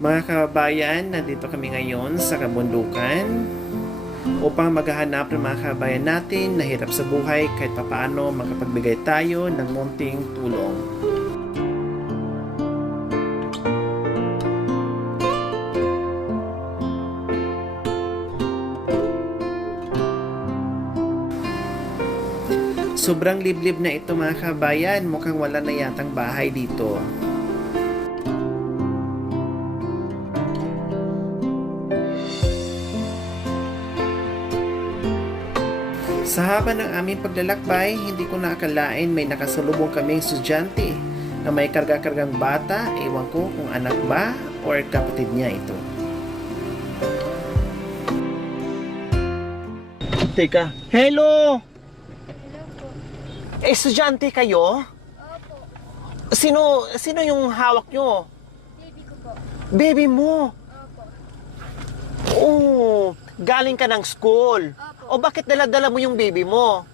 Mga kabayan, nandito kami ngayon sa kabundukan upang maghahanap ng mga kabayan natin na hirap sa buhay kahit papaano makapagbigay tayo ng munting tulong. Sobrang liblib na ito mga kabayan, mukhang wala na yatang bahay dito. Sa haba ng aming paglalakbay, hindi ko naakalain may nakasalubong kaming estudyante na may karga-kargang bata, ewan ko kung anak ba or kapatid niya ito. Teka, hello! Estudyante kayo? Opo. Sino yung hawak nyo? Baby ko po. Baby mo? Opo. Oh, galing ka ng school. Opo. O bakit dala-dala mo yung baby mo?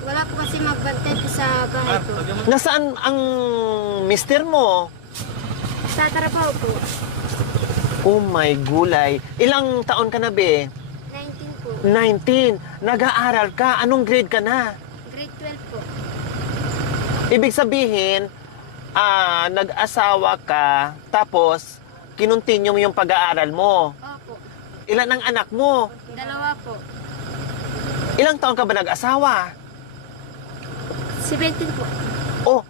Wala po kasi magbantay po sa bahay ko. Nasaan ang mister mo? Sa Tarapaw po. Oh my gulay. Ilang taon ka na, be? 19 po. 19. Nag-aaral ka. Anong grade ka na? Grade 12 po. Ibig sabihin, nag-asawa ka, tapos kinontinue mo yung pag-aaral mo. Opo. Ilan ang anak mo? 2 po. Ilang taon ka ba nag-asawa? 17 po. Oh,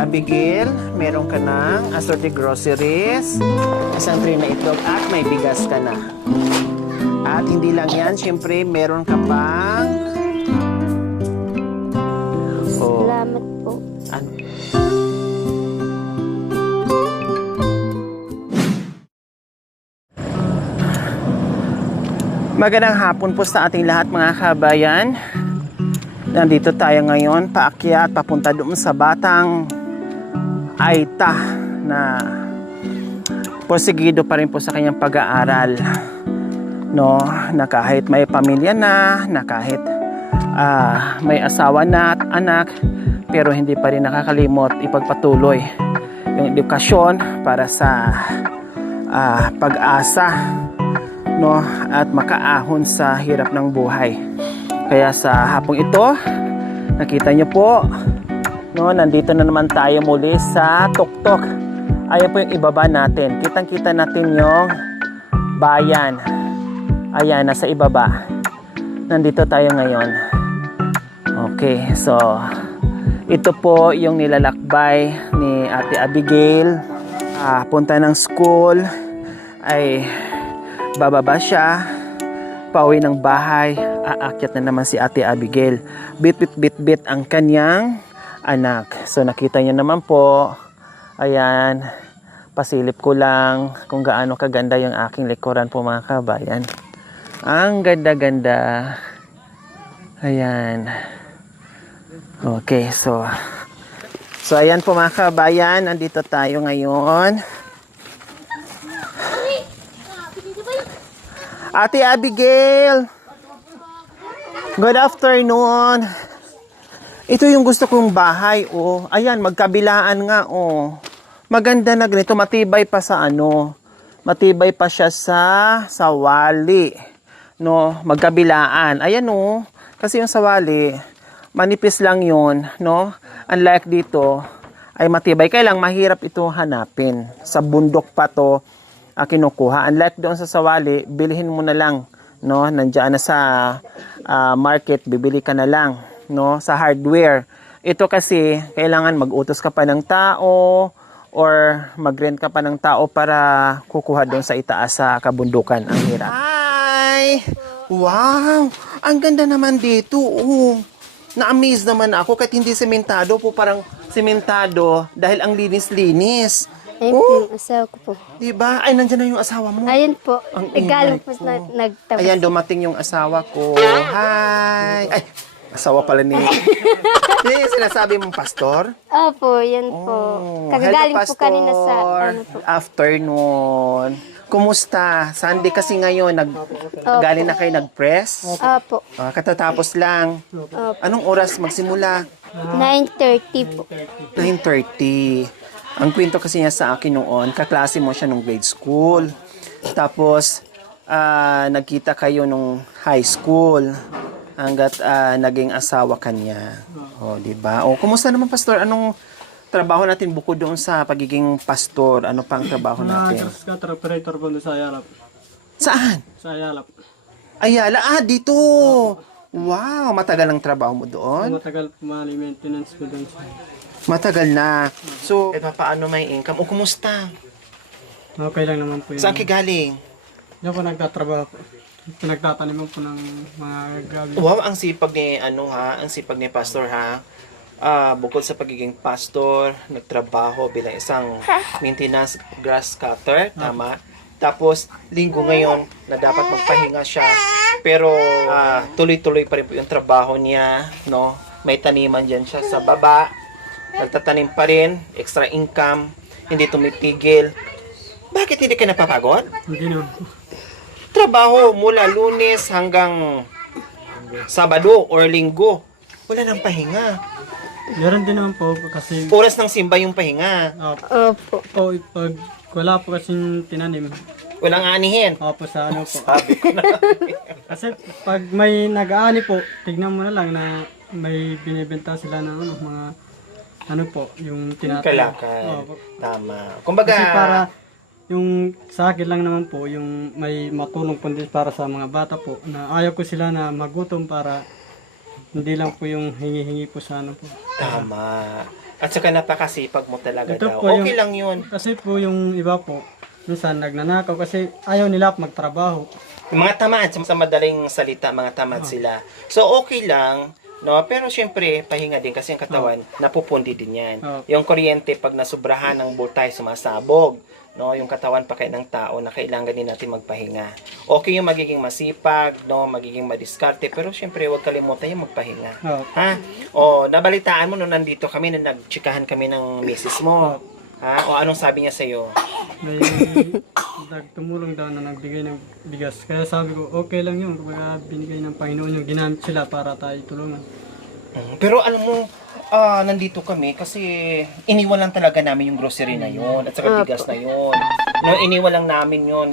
Abigail, meron ka ng assorted groceries, isang tray na itlog at may bigas ka na. At hindi lang yan, syempre meron ka pang... Oh, Salamat po. ano? Magandang hapon po sa ating lahat mga kabayan. Nandito tayo ngayon, paakyat, papunta doon sa Batang Aita na porsigido pa rin po sa kanyang pag-aaral. No, na kahit may pamilya na kahit may asawa na at anak, pero hindi pa rin nakakalimot ipagpatuloy yung edukasyon para sa pag-asa, no, at makaahon sa hirap ng buhay. Kaya sa hapong ito, nakita nyo po, no, nandito na naman tayo muli sa tuktok. Ayan po yung ibaba natin. Kitang-kita natin yung bayan. Ayan, nasa ibaba. Nandito tayo ngayon. Okay, so ito po yung nilalakbay ni Ate Abigail. Punta ng school, ay bababa siya, pauwi ng bahay, aakyat na naman si Ate Abigail. Bit ang kanyang anak. So nakita niyo naman po, ayan, pasilip ko lang kung gaano kaganda yung aking likuran po mga kabayan. Ang ganda-ganda. Ayan. Okay, so ayan po mga kabayan, nandito tayo ngayon. Ate Abigail, good afternoon. Ito yung gusto kong bahay, oh. Ayan, magkabilaan nga, oh. Maganda na ganito, matibay pa sa ano. Matibay pa siya sa wali. No, magkabilaan. Ayan, oh. Kasi yung sa wali, manipis lang yun, no? Unlike dito, ay matibay. Kaya lang, mahirap ito hanapin. Sa bundok pa to kinukuha. Unlike doon sa sawali, bilhin mo na lang, no? Nandiyan na sa market, bibili ka na lang, no? Sa hardware. Ito kasi kailangan mag-utos ka pa ng tao or mag-rent ka pa ng tao para kukuha doon sa itaas sa kabundukan. Ang hirap. Hi! Wow! Ang ganda naman dito. Oh. Na-amaze naman ako kahit hindi sementado po, parang sementado dahil ang linis-linis. Ayun po yung asawa ko po. Diba? Ay, nandiyan na yung asawa mo. Ayun po. Ang Galing ingay po ko. nagtapos. Ayan, dumating yung asawa ko. Hi! Ay, asawa pala ni... Yan yung sinasabi mong pastor? Opo, yan po. Kagagaling hello, po kanina sa pastor. ano po. Afternoon. Kumusta? Sunday kasi ngayon, galing na kayo nag-press? Opo. Katatapos lang. Opo. Anong oras magsimula? 9:30 po. 9:30. Ang kwento kasi niya sa akin noon, kaklase mo siya nung grade school. Tapos, nagkita kayo nung high school hanggat naging asawa kanya. O, di ba? O, kumusta naman, Pastor? Anong trabaho natin bukod doon sa pagiging pastor? Ano pang trabaho natin? Scatter operator po doon sa Ayalap. Saan? Sa Ayalap. Ayala, dito. Wow, matagal ang trabaho mo doon? Matagal po mali maintenance ko doon sa... Matagal na. So, paano may income? O, kumusta? Okay lang naman po yun. Saan ka galing? Diyan po nagtatrabaho po. Pinagtataniman po ng mga gabi. Wow, ang sipag ni, ang sipag ni Pastor, ha? Bukod sa pagiging pastor, nagtrabaho bilang isang maintenance grass cutter, tama? Tapos, linggo ngayon na dapat magpahinga siya. Pero, tuloy-tuloy pa rin po yung trabaho niya, no? May taniman dyan siya sa baba. Nagtatanim pa rin, extra income, hindi tumitigil. Bakit hindi ka napapagod? Hindi naman po. Trabaho mula Lunes hanggang Sabado or Linggo. Wala nang pahinga. Meron din naman po kasi... Oras ng simba yung pahinga. Opo. Po, pag wala po kasing tinanim. Walang anihin. Opo sa ano po. Sabi ko na. Kasi pag may nag-aani po, tignan mo na lang na may binibenta sila ng ano, mga ano po, yung tinatawag. Kalakal. Opo. Tama. Kumbaga, Kasi para yung sa akin lang naman po, yung may matulong po din para sa mga bata po, na ayaw ko sila na magutom para hindi lang po yung hingi-hingi po sa ano po. tama. At saka napakasipag mo talaga Ito daw. po Okay yung- lang yun. Kasi po yung iba po, minsan nagnanakaw kasi ayaw nila magtrabaho. Yung mga tamad, sa madaling salita, mga tamad sila. So, okay lang. No, pero syempre, pahinga din kasi ang katawan, napupundi din yan. Yung kuryente, pag nasubrahan ng voltage, sumasabog. No, yung katawan pa kaya ng tao na kailangan din natin magpahinga. Okay yung magiging masipag, no, magiging madiskarte, pero syempre huwag kalimutan yung magpahinga. Ha? O, nabalitaan mo nung nandito kami, na nagtsikahan kami ng misis mo. Ha? O, anong sabi niya sa'yo? May tumulong daw na nagbigay ng bigas. Kaya sabi ko, okay lang yun. Kapag binigay ng Panginoon yung ginamit sila para tayo tulungan. Pero alam mo, nandito kami kasi iniwan lang talaga namin yung grocery na yun at saka bigas na yun. No, iniwan lang namin yun.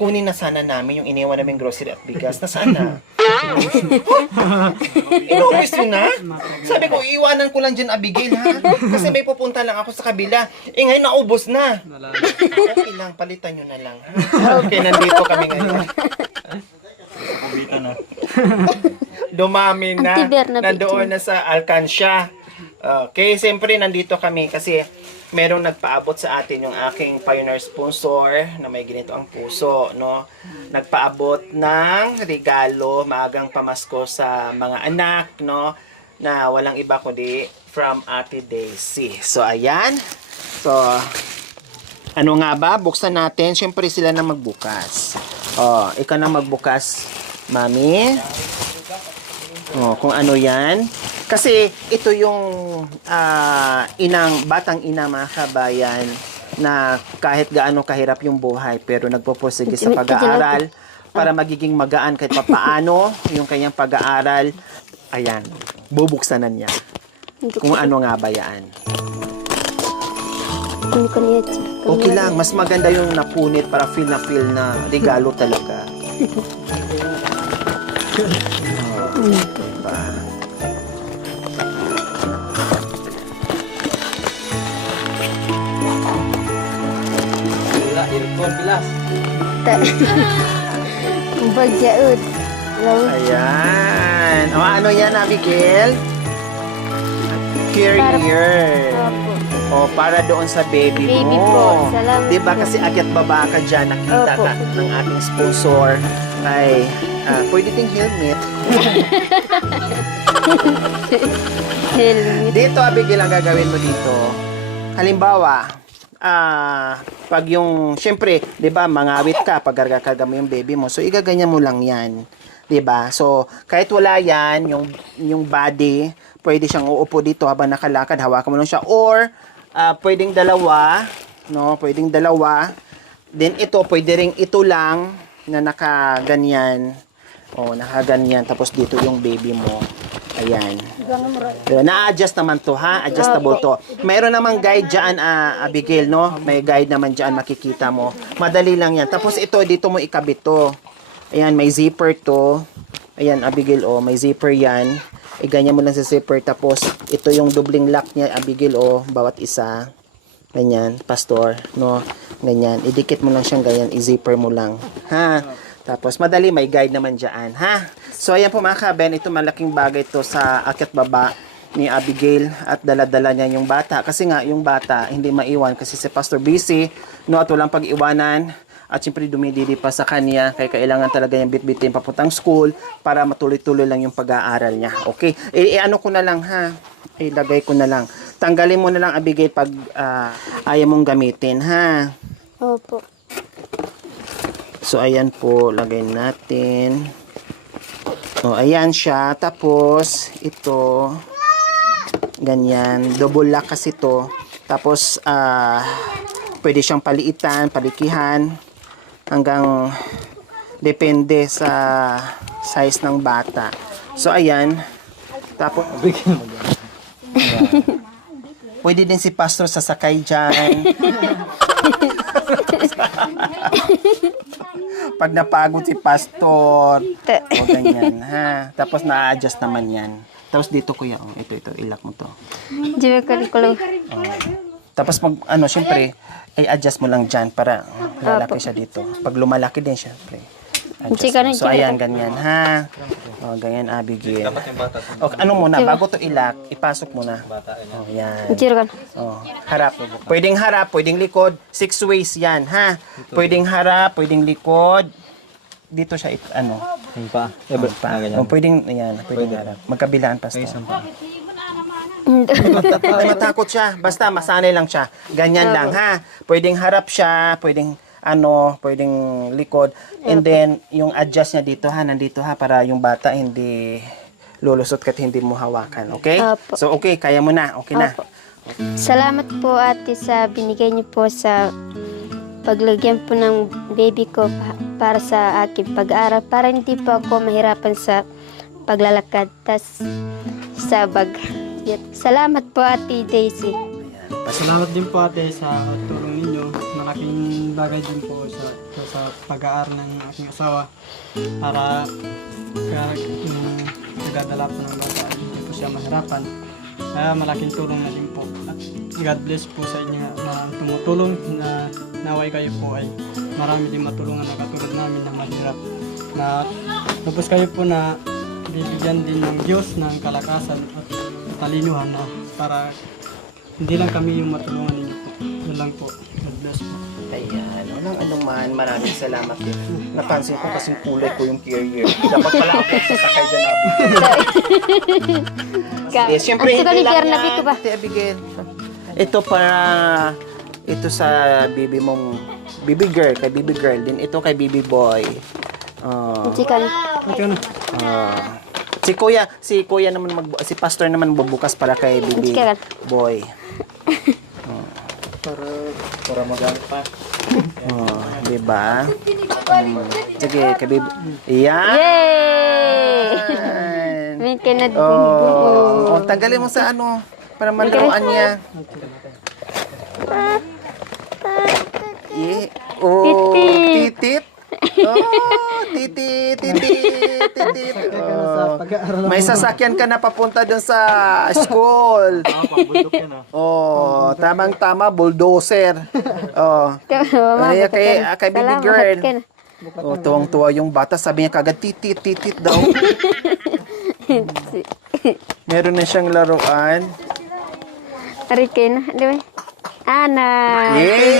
Kunin na sana namin yung iniwan namin grocery at bigas. Nasaan na? Inuwis yun na? Sabi ko, iiwanan ko lang dyan, Abigail, ha? Kasi may pupunta lang ako sa kabila. Ngayon naubos na. Okay lang, palitan nyo na lang. Ha? Okay, nandito kami ngayon. Dumami na. Nandoon na sa Alcancia. Okay, siyempre nandito kami kasi merong nagpaabot sa atin yung aking pioneer sponsor na may ganito ang puso, no? Nagpaabot ng regalo, maagang pamasko sa mga anak, no? Na walang iba kundi from Ate Daisy. So, ayan. So, ano nga ba? Buksan natin. Siyempre sila na magbukas. Oh, ikaw na magbukas, Mami. Oh, kung ano yan. Kasi ito yung batang ina, mga kabayan, na kahit gaano kahirap yung buhay pero nagpupursige sa pag-aaral para magiging magaan kahit papaano yung kanyang pag-aaral. Ayan, bubuksanan niya. Kung ano nga ba yan. Okay lang, mas maganda yung napunit para feel na regalo talaga. Diba? Bagyaud. Ayan. O, ano yan, Abigail? Carrier. Opo. O, para doon sa baby mo. Baby po. Salamat Diba po. kasi akyat baba ka dyan, nakita Opo. ka ng ating sponsor. Ay, pwede ting helmet. Helmet. Dito, Abigail, ang gagawin mo dito. Halimbawa, pag yung, syempre, di ba, mangawit ka, pag gargakarga mo yung baby mo, so igaganyan mo lang yan. Di ba? So, kahit wala yan, yung body, pwede siyang uupo dito habang nakalakad, hawakan mo lang siya. Or, pwedeng dalawa, no? Pwedeng dalawa, Then ito, pwede ring ito lang na nakaganyan. O, nakaganyan. Tapos dito yung baby mo. Ayan. Diba? Na-adjust naman to, ha? Adjustable to. Mayroon namang guide dyan, Abigail, no? May guide naman dyan, makikita mo. Madali lang yan. Tapos ito, dito mo ikabit to. Ayan, may zipper to. Ayan, Abigail, oh, may zipper yan. Ganyan mo lang sa zipper. Tapos, ito yung doubling lock niya, Abigail, oh, bawat isa. Ganyan, pastor, no? Ganyan. Idikit mo lang siyang ganyan, i-zipper mo lang. Ha? Tapos, madali, may guide naman dyan, ha? So, ayan po mga kaben, ito malaking bagay to sa akyat baba ni Abigail at dala-dala niya yung bata. Kasi nga, yung bata, hindi maiwan kasi si Pastor busy, no? At walang pag-iwanan. At syempre dumididi pa sa kanya, kaya kailangan talaga yung bit-bitin papuntang school para matuloy-tuloy lang yung pag-aaral niya. Okay? Ano ko na lang, ha? Ilagay ko na lang. Tanggalin mo na lang, Abigail, pag ayaw mong gamitin, ha? Opo. So, ayan po, lagay natin. O, ayan siya. Tapos, ito, ganyan. Double lock kasi to. Tapos, pwede siyang paliitan, palikihan, hanggang depende sa size ng bata. So, ayan. Tapos, pwede din si pastor sasakay dyan. Pag napagod si pastor. O, ganyan, ha. Tapos, na-adjust naman yan. Tapos, dito, kuya, oh, ito, ilak mo to. Diba kalikulo? Tapos pag syempre, adjust mo lang dyan para lalaki siya dito. Pag lumalaki din siya, syempre. Adjust mo. So ayan, ganyan ha. O, ganyan, Abigail. O, ano muna, bago to ilak, ipasok muna. O, yan. O, harap. Pwedeng harap, pwedeng likod. 6 ways yan, ha. Pwedeng harap, pwedeng likod. Dito siya, Yung pa. O, pwedeng, ayan, pwedeng harap. Magkabilaan pa. Matakot siya. Basta masanay lang siya. Ganyan lang, ha. Pwedeng harap siya, pwedeng pwedeng likod. And then, yung adjust niya dito, ha, nandito, ha, para yung bata hindi lulusot kat hindi mo hawakan. Okay? Opo. So, okay, kaya mo na. Okay na. Opo. Salamat po ate sa binigay niyo po sa paglagyan po ng baby ko para sa aking pag-aaral. Para hindi po ako mahirapan sa paglalakad. Tas sa bag. Salamat po ate Daisy. Salamat din po ate sa tulong ninyo. Malaking bagay din po sa pag-aaral ng aking asawa para nagdadala po ng bata hindi po siya mahirapan. Kaya malaking tulong na din po. At God bless po sa inyo na tumutulong na naway kayo po ay marami din matulungan na katulad namin na mahirap. Na tapos kayo po na bibigyan din ng Diyos ng kalakasan at talinuhan na para hindi lang kami yung matulungan ninyo po. Yun lang po. God bless po. Ayan. Walang anuman. Maraming salamat din. Napansin ko kasing kulay ko yung carrier. Dapat pala ako sasakay dyan, Abigail. Yes, syempre, hindi lang yan. Ate Abigail. Ito ito sa baby mong, baby girl, kay baby girl. Din ito kay baby boy. Chicken. Okay na. Si kuya naman si pastor naman bubukas para kay baby boy. Para magamit pa. Di ba? Sige, kay baby. Yan. Yay! May kanad Tanggalin mo sa para malaruan niya. Titit. Titit. May sasakyan ka na papunta dun sa school. Tamang-tama, bulldozer. Kay baby girl. Tuwang-tuwa yung bata. Sabi niya kagad, titit daw. Meron na siyang laruan. Arikin, di ba? Anak. Yay!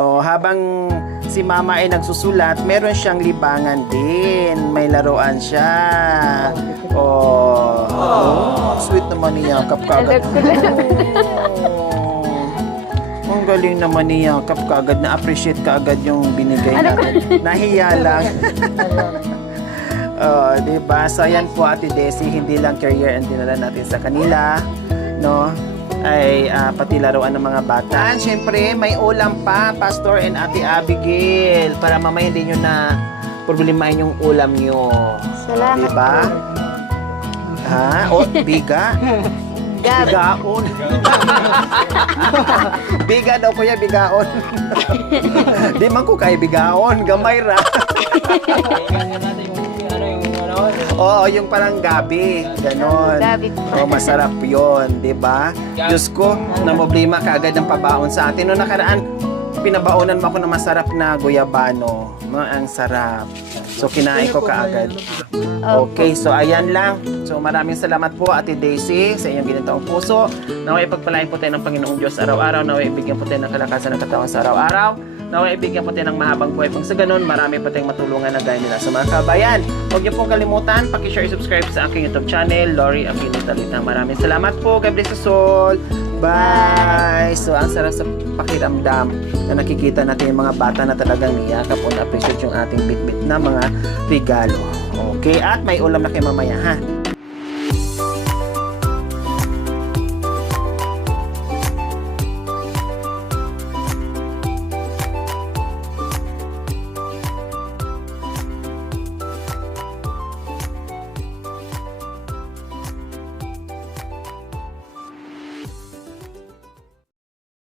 Habang si mama ay nagsusulat, meron siyang libangan din. May laruan siya. Sweet naman niya. Kapkagad. Ang galing naman niya. Kapkagad. Na-appreciate ka agad yung binigay natin. Nahiya lang. Diba? So, yan po, Ate Desi. Hindi lang career ang dinala natin sa kanila. No? ay pati laruan ng mga bata. At syempre, may ulam pa, Pastor and Ate Abigail, para mamaya hindi nyo na problemahin yung ulam nyo. Salamat Diba? Ha? O, biga? Gab. Bigaon. Biga daw kuya, bigaon. Di man ko kay bigaon, gamay ra. Oo, yung parang gabi, ganon. Gabi po. Oh, masarap yun, di ba? Diyos ko, na problema kaagad ang pabaon sa atin. Noong nakaraan, pinabaonan mo ako ng masarap na guyabano. Ang sarap. So, kinain ko kaagad. Okay, so ayan lang. So, maraming salamat po, Ate Daisy, sa inyong ginitaong puso. Naway pagpalain po tayo ng Panginoong Diyos araw-araw. Naway ibigyan po tayo ng kalakasan ng katawan sa araw-araw. Naway ibigyan po tayo ng mahabang buhay pang sa ganun. Marami po tayong matulungan na gaya nila sa mga kabayan. Huwag niyo pong kalimutan, pakishare, subscribe sa aking YouTube channel, Lori Aquino Talita. Maraming salamat po. God bless us all. Bye! So, ang sarap sa pakiramdam na nakikita natin yung mga bata na talagang niyakap o na-appreciate yung ating bit-bit na mga regalo. Okay, at may ulam na kayo mamaya, ha?